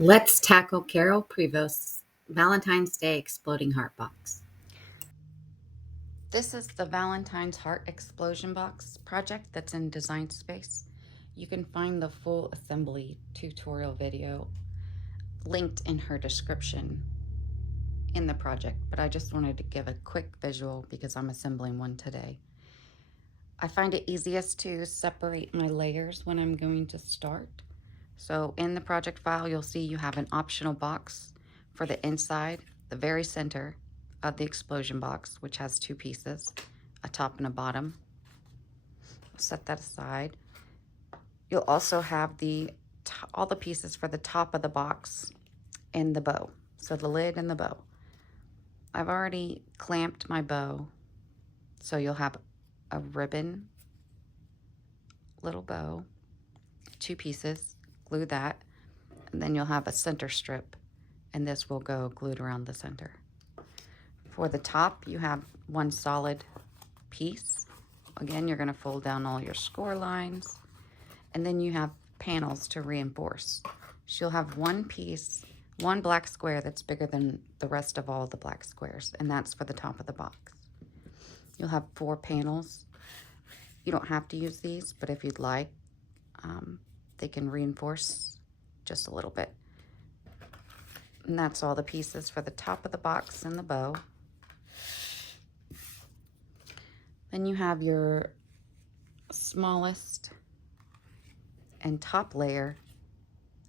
Let's tackle Carole Prevost's Valentine's Day Exploding Heart Box. This is the Valentine's Heart Explosion Box project that's in Design Space. You can find the full assembly tutorial video linked in her description in the project, but I just wanted to give a quick visual because I'm assembling one today. I find it easiest to separate my layers when I'm going to start. So in the project file, you'll see you have an optional box for the inside, the very center of the explosion box, which has two pieces, a top and a bottom. Set that aside. You'll also have all the pieces for the top of the box and the bow. So the lid and the bow. I've already clamped my bow. So you'll have a ribbon, little bow, two pieces, glue that, and then you'll have a center strip, and this will go glued around the center. For the top, you have one solid piece. Again, you're going to fold down all your score lines, and then you have panels to reinforce. So you'll have one piece, one black square that's bigger than the rest of all the black squares, and that's for the top of the box. You'll have 4 panels. You don't have to use these, but if you'd like, they can reinforce just a little bit. And that's all the pieces for the top of the box and the bow. Then you have your smallest and top layer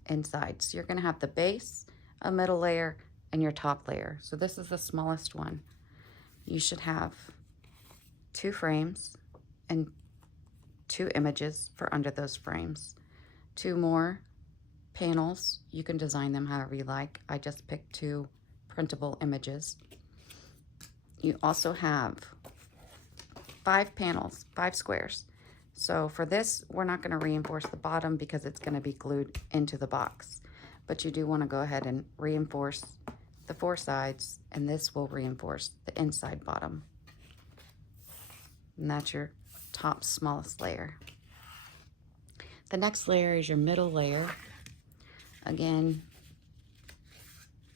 inside. So you're going to have the base, a middle layer, and your top layer. So this is the smallest one. You should have 2 frames and 2 images for under those frames. 2 more panels. You can design them however you like. I just picked 2 printable images. You also have 5 panels, 5 squares. So for this, we're not going to reinforce the bottom because it's going to be glued into the box. But you do want to go ahead and reinforce the 4 sides, and this will reinforce the inside bottom. And that's your top smallest layer. The next layer is your middle layer. Again,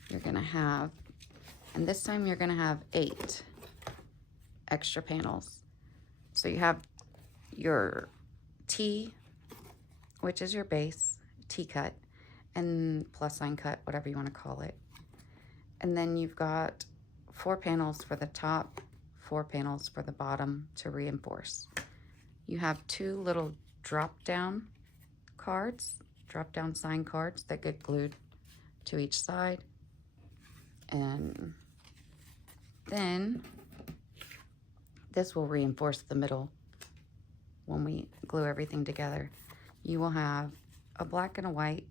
you're going to have, and this time you're going to have 8 extra panels. So you have your T, which is your base, T cut, and plus sign cut, whatever you want to call it. And then you've got 4 panels for the top, 4 panels for the bottom to reinforce. You have 2 little drop-down cards, drop-down sign cards that get glued to each side. And then this will reinforce the middle when we glue everything together. You will have a black and a white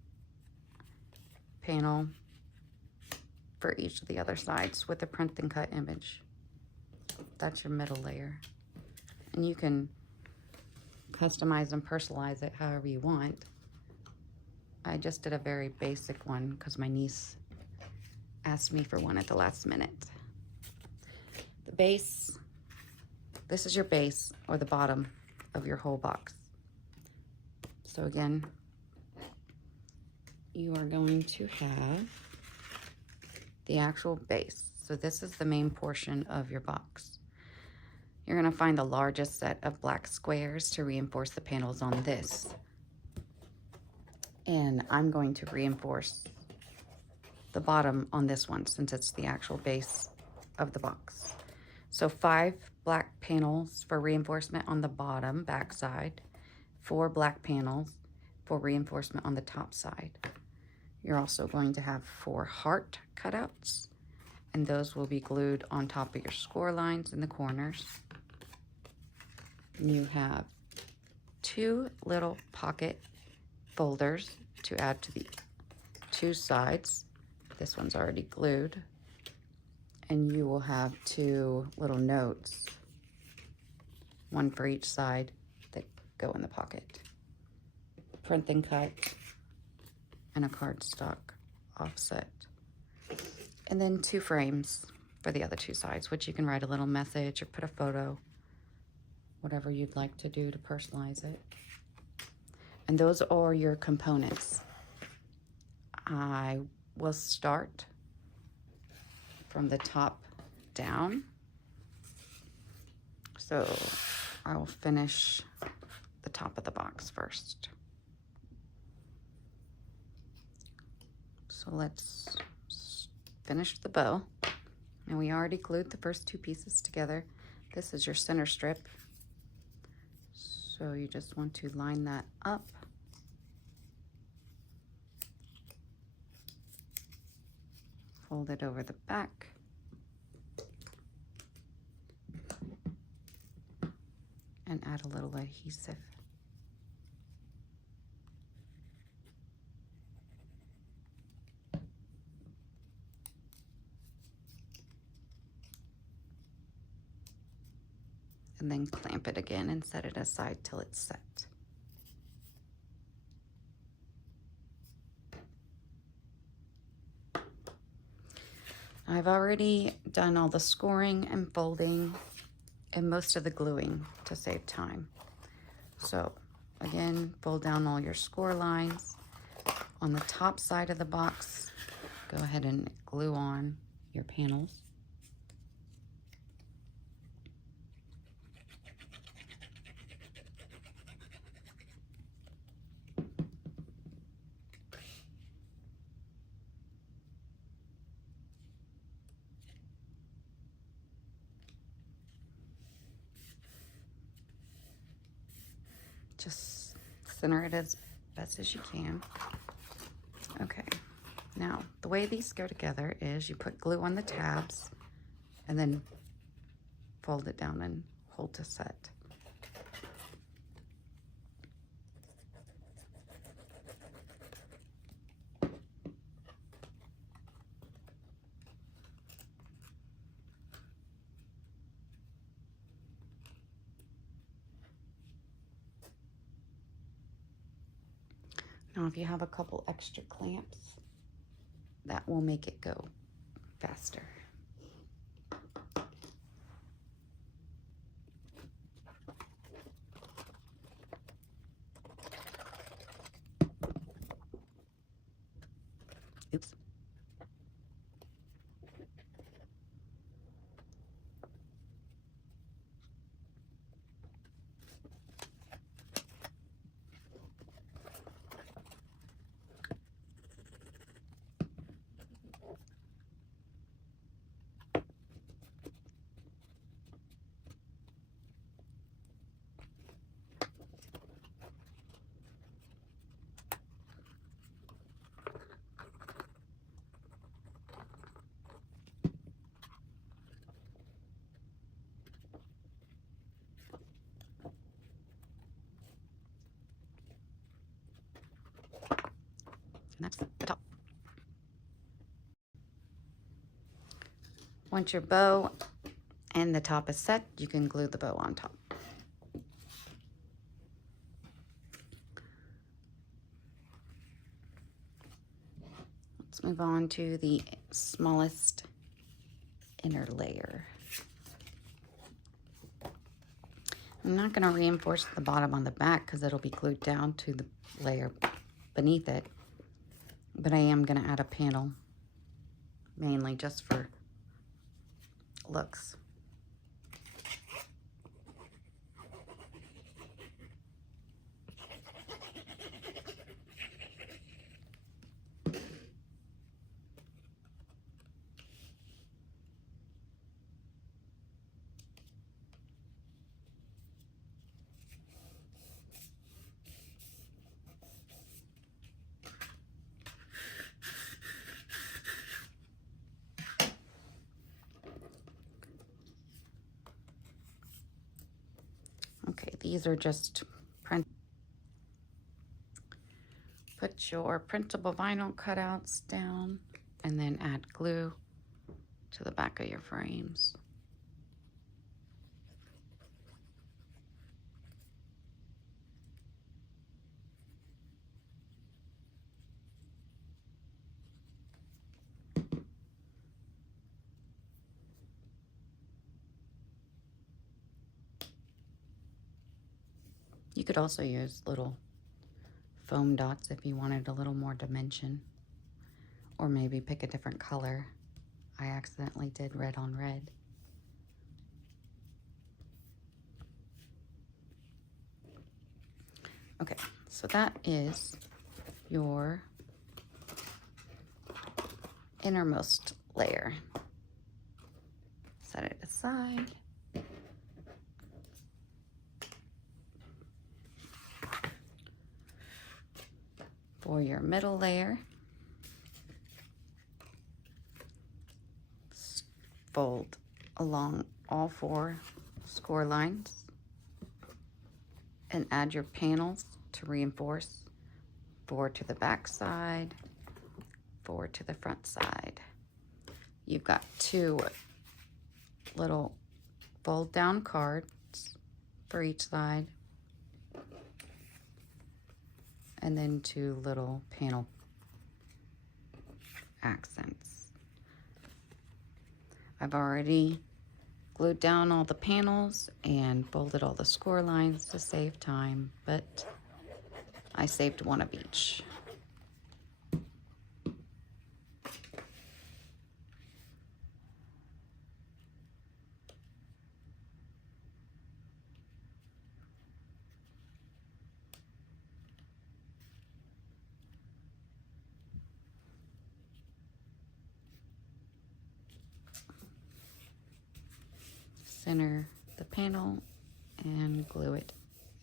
panel for each of the other sides with a print and cut image. That's your middle layer. And you can customize and personalize it however you want. I just did a very basic one because my niece asked me for one at the last minute. The base, this is your base or the bottom of your whole box. So again, you are going to have the actual base. So this is the main portion of your box. You're going to find the largest set of black squares to reinforce the panels on this. And I'm going to reinforce the bottom on this one since it's the actual base of the box. So 5 black panels for reinforcement on the bottom back side, 4 black panels for reinforcement on the top side. You're also going to have 4 heart cutouts, and those will be glued on top of your score lines in the corners. You have 2 little pocket folders to add to the 2 sides. This one's already glued. And you will have 2 little notes, one for each side, that go in the pocket. Print and cut, and a cardstock offset. And then 2 frames for the other 2 sides, which you can write a little message or put a photo, whatever you'd like to do to personalize it. And those are your components. I will start from the top down. So I will finish the top of the box first. So let's finish the bow. And we already glued the first two pieces together. This is your center strip. So you just want to line that up. Fold it over the back. And add a little adhesive. And then clamp it again and set it aside till it's set. I've already done all the scoring and folding and most of the gluing to save time. So again, fold down all your score lines. On the top side of the box, go ahead and glue on your panels. Just center it as best as you can. Okay, now the way these go together is you put glue on the tabs and then fold it down and hold to set. Now, if you have a couple extra clamps, that will make it go faster. Oops. And that's the top. Once your bow and the top is set, you can glue the bow on top. Let's move on to the smallest inner layer. I'm not going to reinforce the bottom on the back because it'll be glued down to the layer beneath it. But I am going to add a panel, mainly just for looks. Okay, these are just print. Put your printable vinyl cutouts down and then add glue to the back of your frames. You could also use little foam dots if you wanted a little more dimension. or maybe pick a different color. I accidentally did red on red. Okay, so that is your innermost layer. Set it aside. For your middle layer, fold along all 4 score lines and add your panels to reinforce. 4 to the back side, 4 to the front side. You've got 2 little fold down cards for each side, and then 2 little panel accents. I've already glued down all the panels and folded all the score lines to save time, but I saved 1 of each. Center the panel and glue it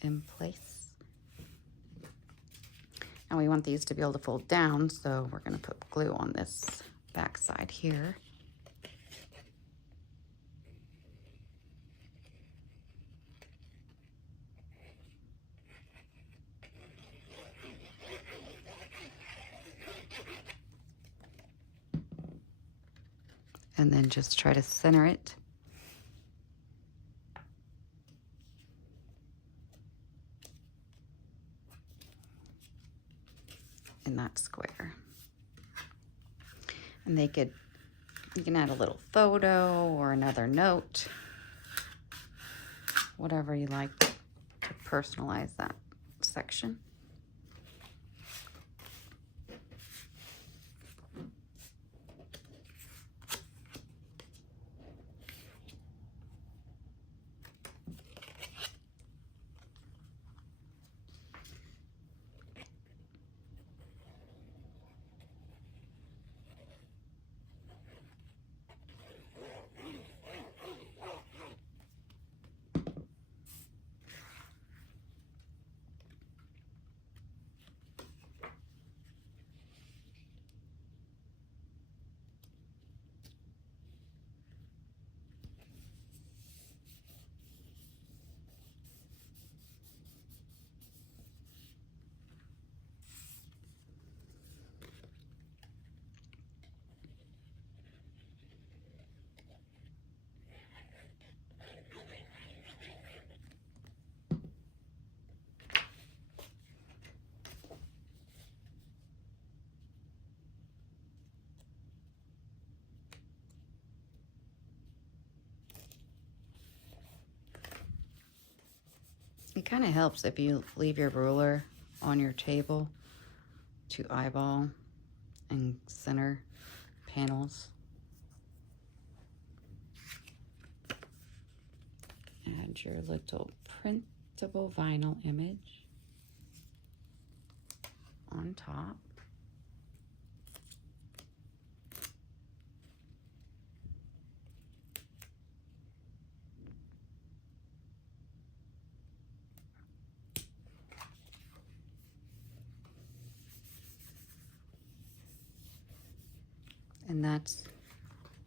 in place. And we want these to be able to fold down, so we're going to put glue on this back side here. And then just try to center it. In that square. And you can add a little photo or another note, whatever you like to personalize that section. It kind of helps if you leave your ruler on your table to eyeball and center panels. Add your little printable vinyl image on top. And that's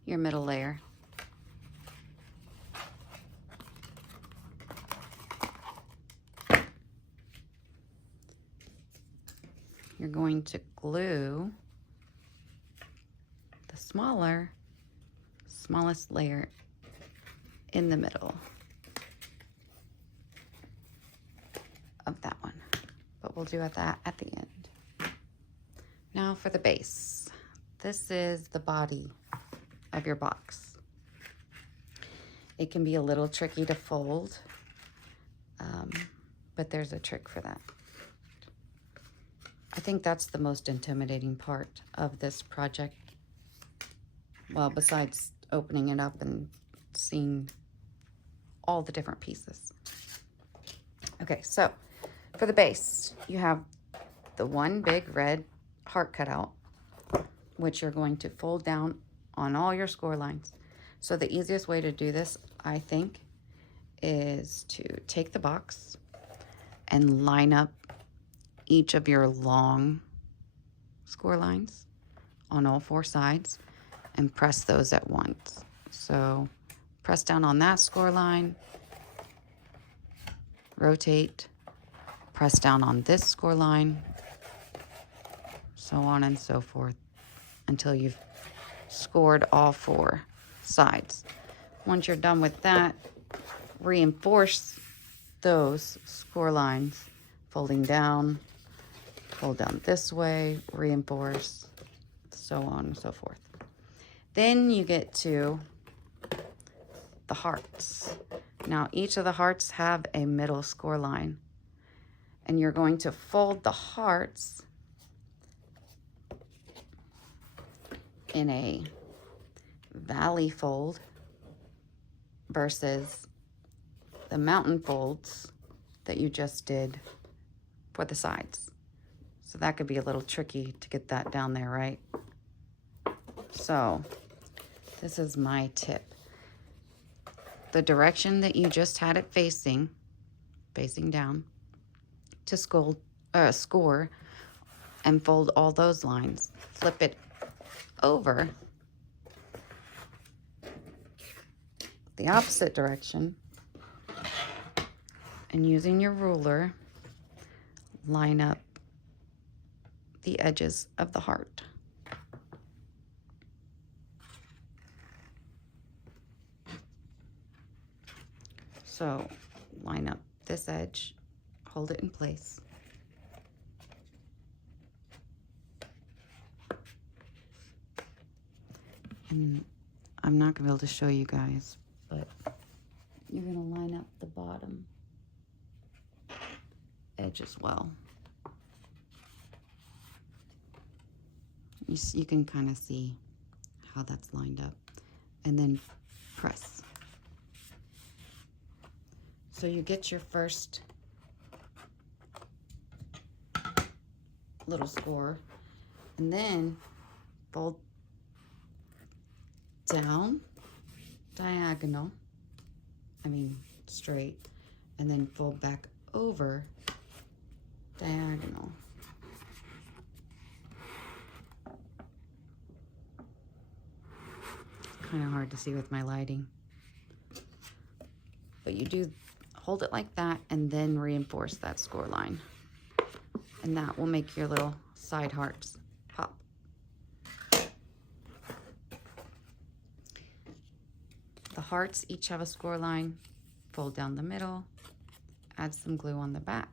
your middle layer. You're going to glue the smallest layer in the middle of that one, but we'll do that at the end. Now for the base. This is the body of your box. It can be a little tricky to fold, but there's a trick for that. I think that's the most intimidating part of this project. Well, besides opening it up and seeing all the different pieces. Okay, so for the base, you have the one big red heart cutout, which you're going to fold down on all your score lines. So the easiest way to do this, I think, is to take the box and line up each of your long score lines on all four sides and press those at once. So press down on that score line, rotate, press down on this score line, so on and so forth until you've scored all four sides. Once you're done with that, reinforce those score lines, folding down, fold down this way, reinforce, so on and so forth. Then you get to the hearts. Now each of the hearts have a middle score line, and you're going to fold the hearts in a valley fold versus the mountain folds that you just did for the sides. So that could be a little tricky to get that down there, right? So this is my tip. The direction that you just had it facing down, to score and fold all those lines. Flip it over the opposite direction, and using your ruler, line up the edges of the heart. So line up this edge, hold it in place. And I'm not gonna be able to show you guys, but you're gonna line up the bottom edge as well. You can kind of see how that's lined up, and then press. So you get your first little score, and then fold down, diagonal, straight, and then fold back over, diagonal. It's kind of hard to see with my lighting. But you do hold it like that and then reinforce that score line. And that will make your little side hearts pop. The hearts each have a score line. Fold down the middle, add some glue on the back.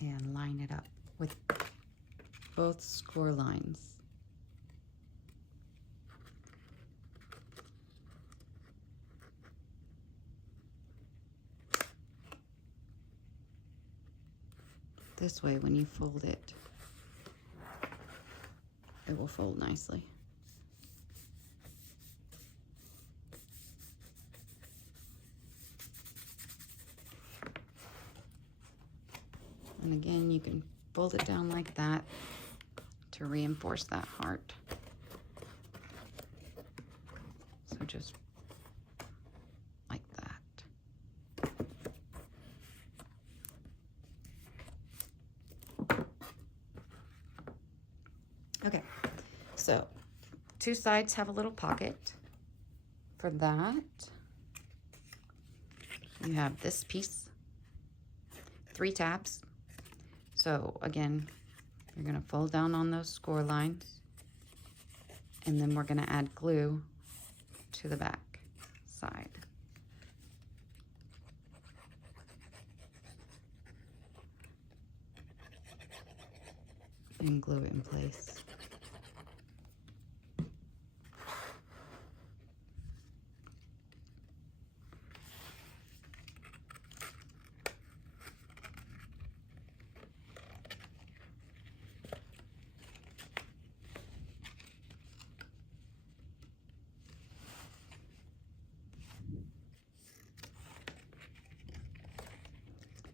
And line it up with both score lines. This way, when you fold it, it will fold nicely. And again, you can fold it down like that to reinforce that heart. So just like that. Okay, so two sides have a little pocket. For that, you have this piece, 3 tabs. So again, you're gonna fold down on those score lines, and then we're gonna add glue to the back. side. And glue it in place.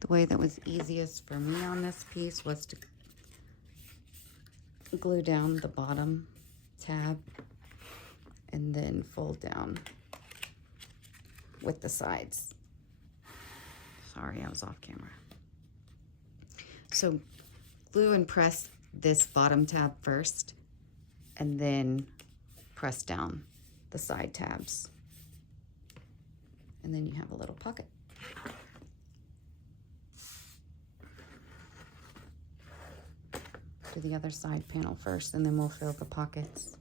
The way that was easiest for me on this piece was to glue down the bottom tab and then fold down with the sides. Sorry, I was off camera. So glue and press this bottom tab first and then press down the side tabs. And then you have a little pocket. Do the other side panel first and then we'll fill the pockets.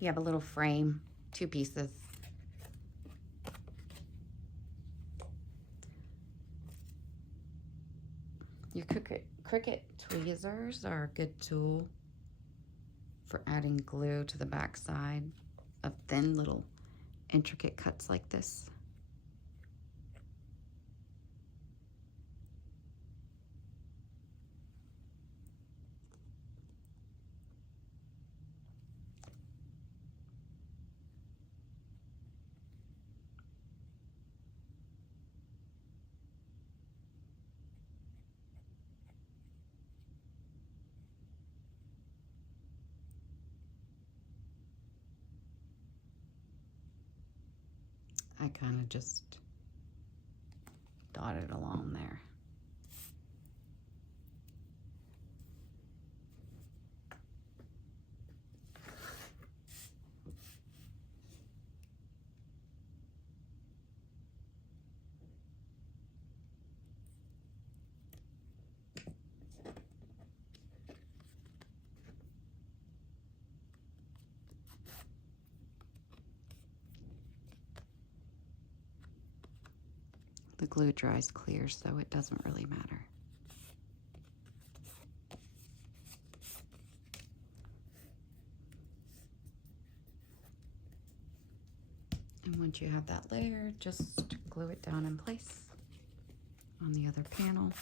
You have a little frame, 2 pieces. Your Cricut tweezers are a good tool for adding glue to the back side of thin little intricate cuts like this. I kind of just dot it along there. The glue dries clear, so it doesn't really matter. And once you have that layer, just glue it down in place on the other panel.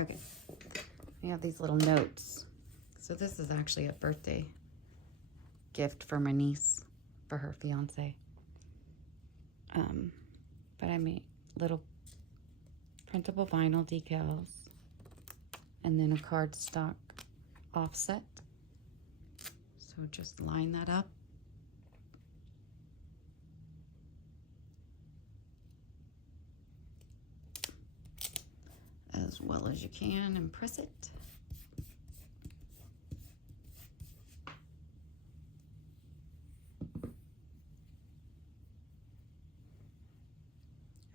Okay, we have these little notes. So this is actually a birthday gift for my niece, for her fiance. But I made little printable vinyl decals and then a cardstock offset. So just line that up. As well as you can and press it.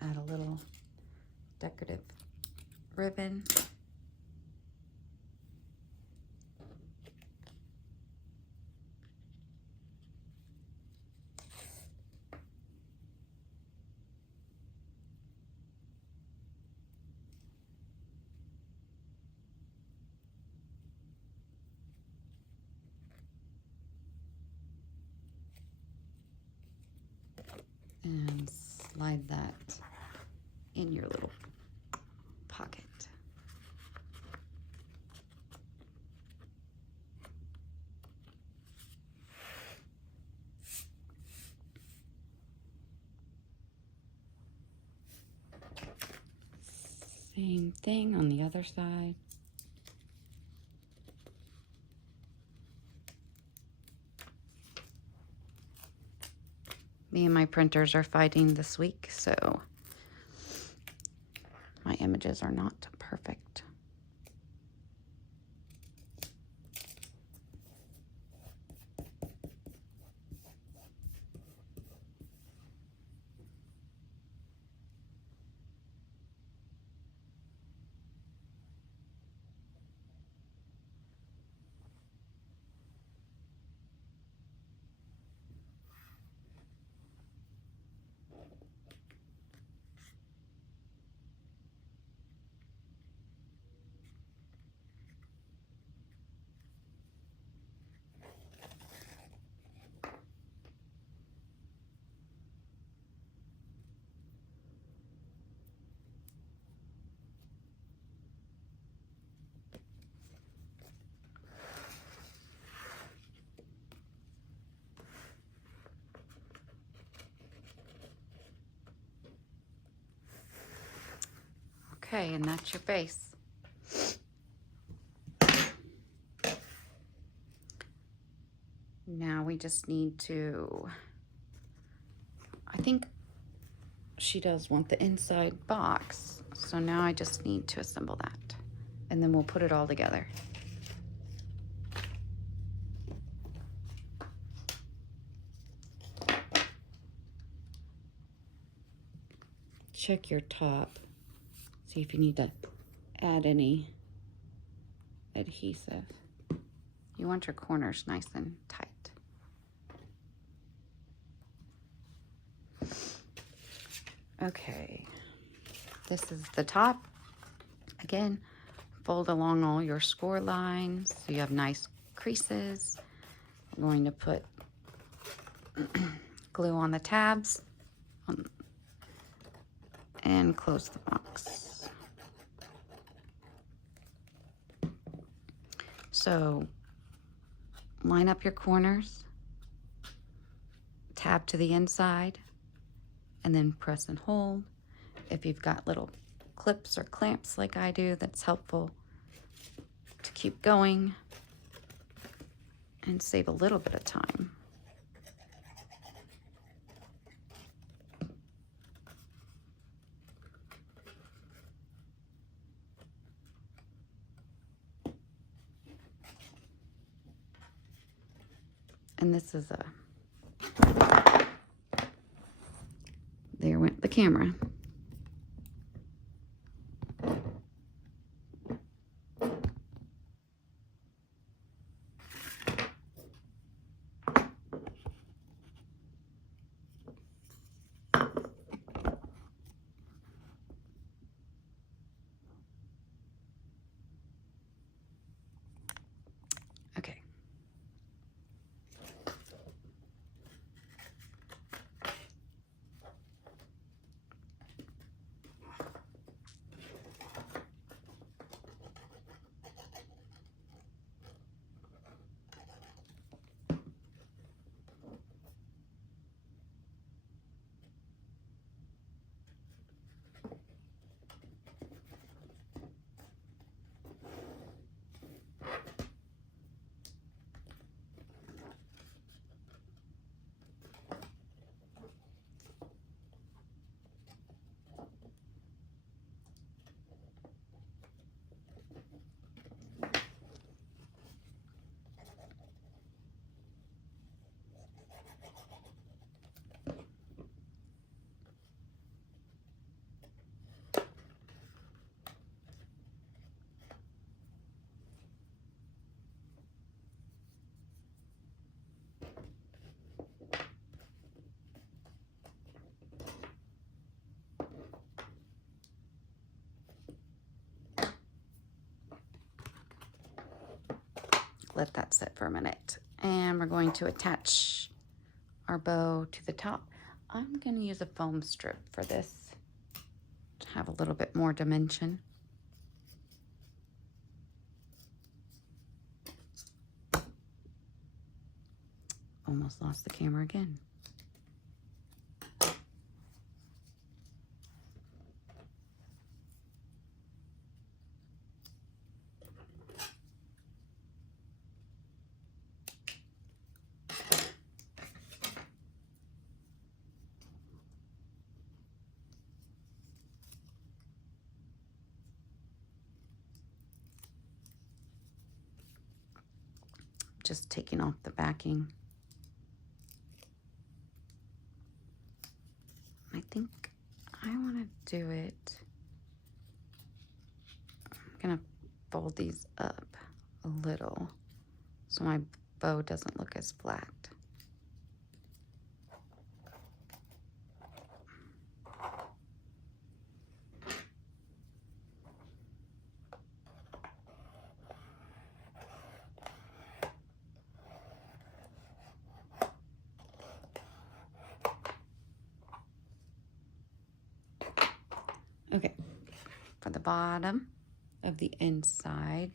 Add a little decorative ribbon. And slide that in your little pocket. Same thing on the other side. Me and my printers are fighting this week, so my images are not perfect. Okay, and that's your base. Now we just need to, I think she does want the inside box, so now I just need to assemble that, and then we'll put it all together. Check your top, see if you need to add any adhesive. You want your corners nice and tight. Okay, this is the top. Again, fold along all your score lines so you have nice creases. I'm going to put glue on the tabs and close the box. So line up your corners, tab to the inside, and then press and hold. If you've got little clips or clamps like I do, that's helpful to keep going and save a little bit of time. And this is there went the camera. Okay. Let that sit for a minute. And we're going to attach our bow to the top. I'm going to use a foam strip for this to have a little bit more dimension. Almost lost the camera again. just taking off the backing. I think I want to do it. I'm gonna fold these up a little so my bow doesn't look as flat. Okay, for the bottom of the inside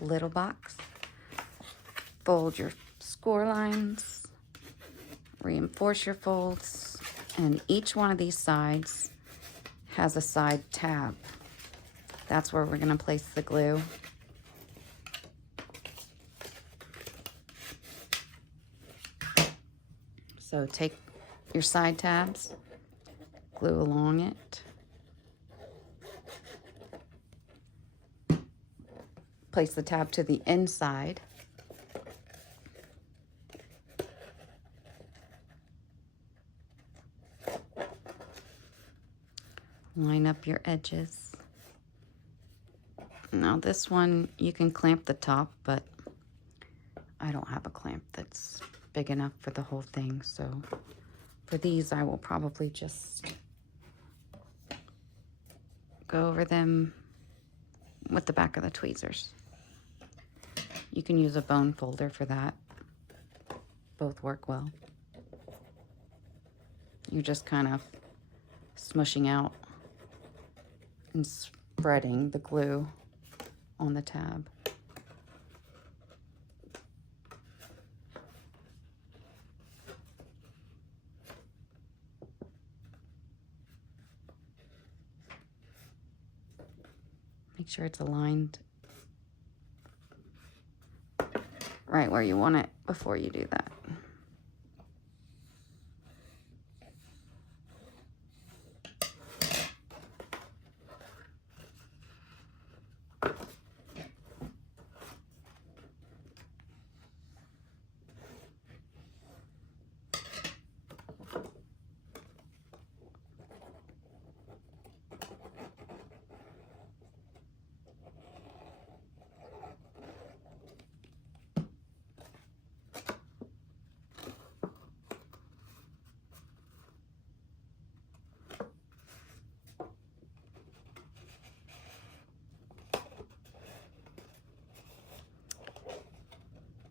little box, fold your score lines, reinforce your folds, and each one of these sides has a side tab. That's where we're going to place the glue. So take your side tabs, glue along it. Place the tab to the inside. Line up your edges. Now this one, you can clamp the top, but I don't have a clamp that's big enough for the whole thing. So for these, I will probably just go over them with the back of the tweezers. You can use a bone folder for that. Both work well. You're just kind of smushing out and spreading the glue on the tab. Make sure it's aligned right where you want it before you do that.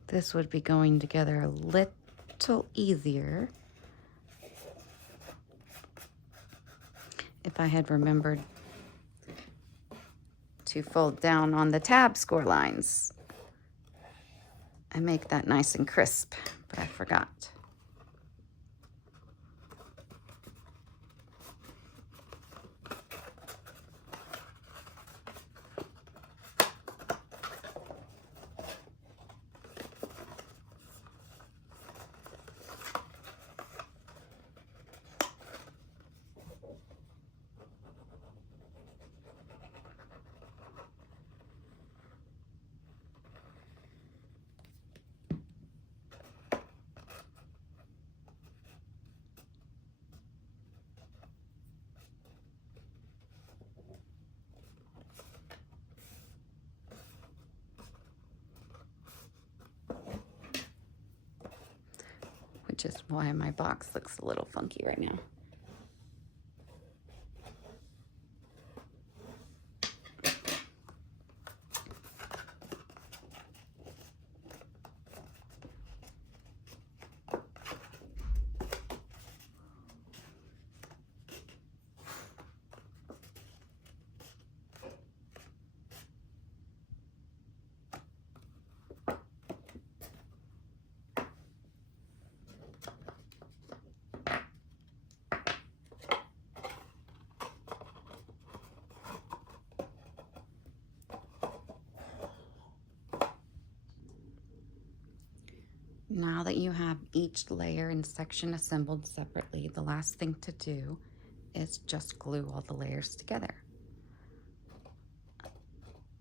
This would be going together a little easier if I had remembered to fold down on the tab score lines and make that nice and crisp, but I forgot. Which is why my box looks a little funky right now. Now that you have each layer and section assembled separately, the last thing to do is just glue all the layers together.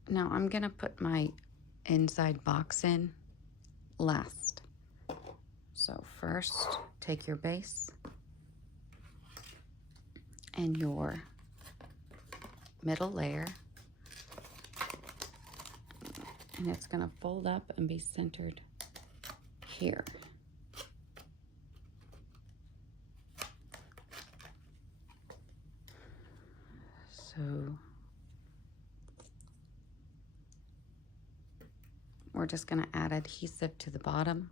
Now I'm gonna put my inside box in last. So first, take your base and your middle layer, and it's going to fold up and be centered here. So we're just going to add adhesive to the bottom.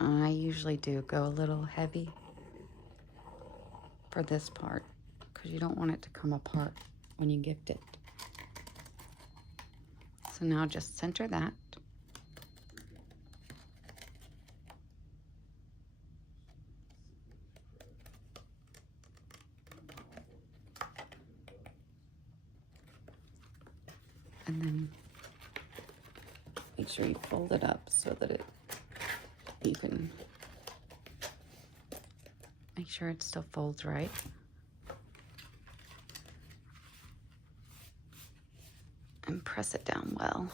I usually do go a little heavy for this part because you don't want it to come apart when you gift it. So now just center that. And then make sure you fold it up so that you can make sure it still folds right. And press it down well.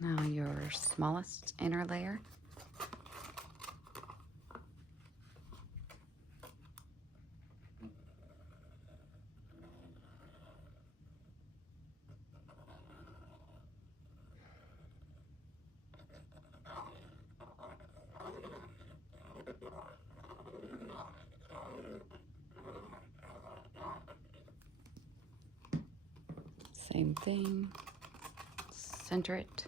Now your smallest inner layer. Same thing, center it.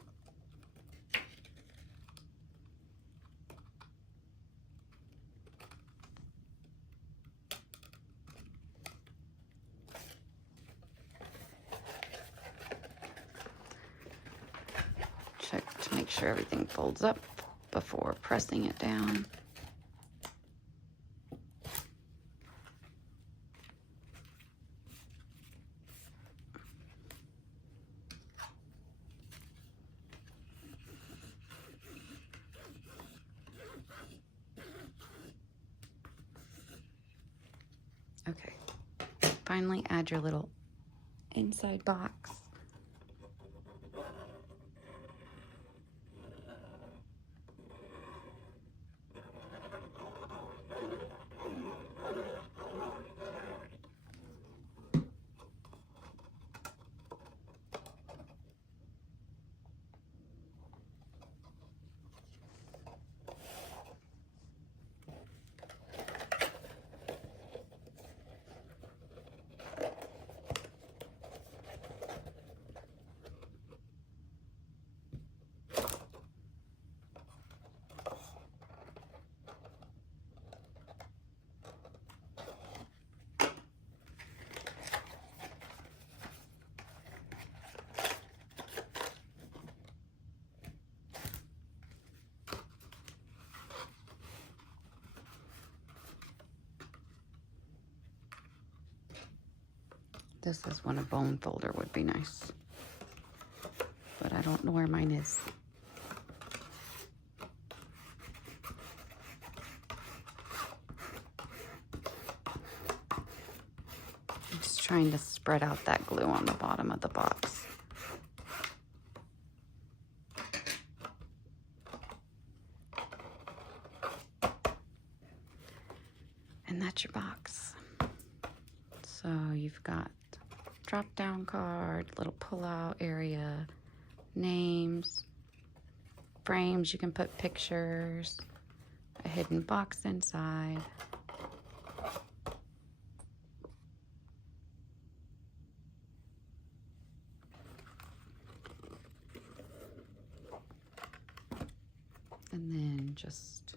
Check to make sure everything folds up before pressing it down. Okay, finally add your little inside box. This is when a bone folder would be nice, but I don't know where mine is. I'm just trying to spread out that glue on the bottom of the box. And that's your box. So you've got drop down card, little pull out area, names, frames, you can put pictures, a hidden box inside. And then just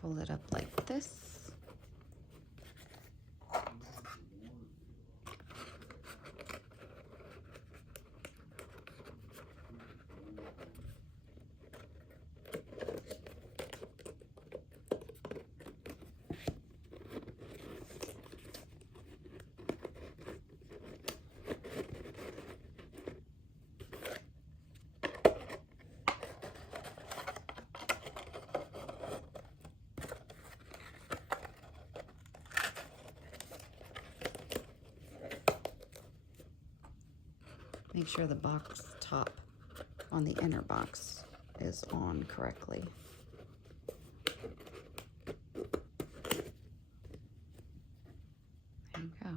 fold it up like this. Make sure the box top on the inner box is on correctly. There you go.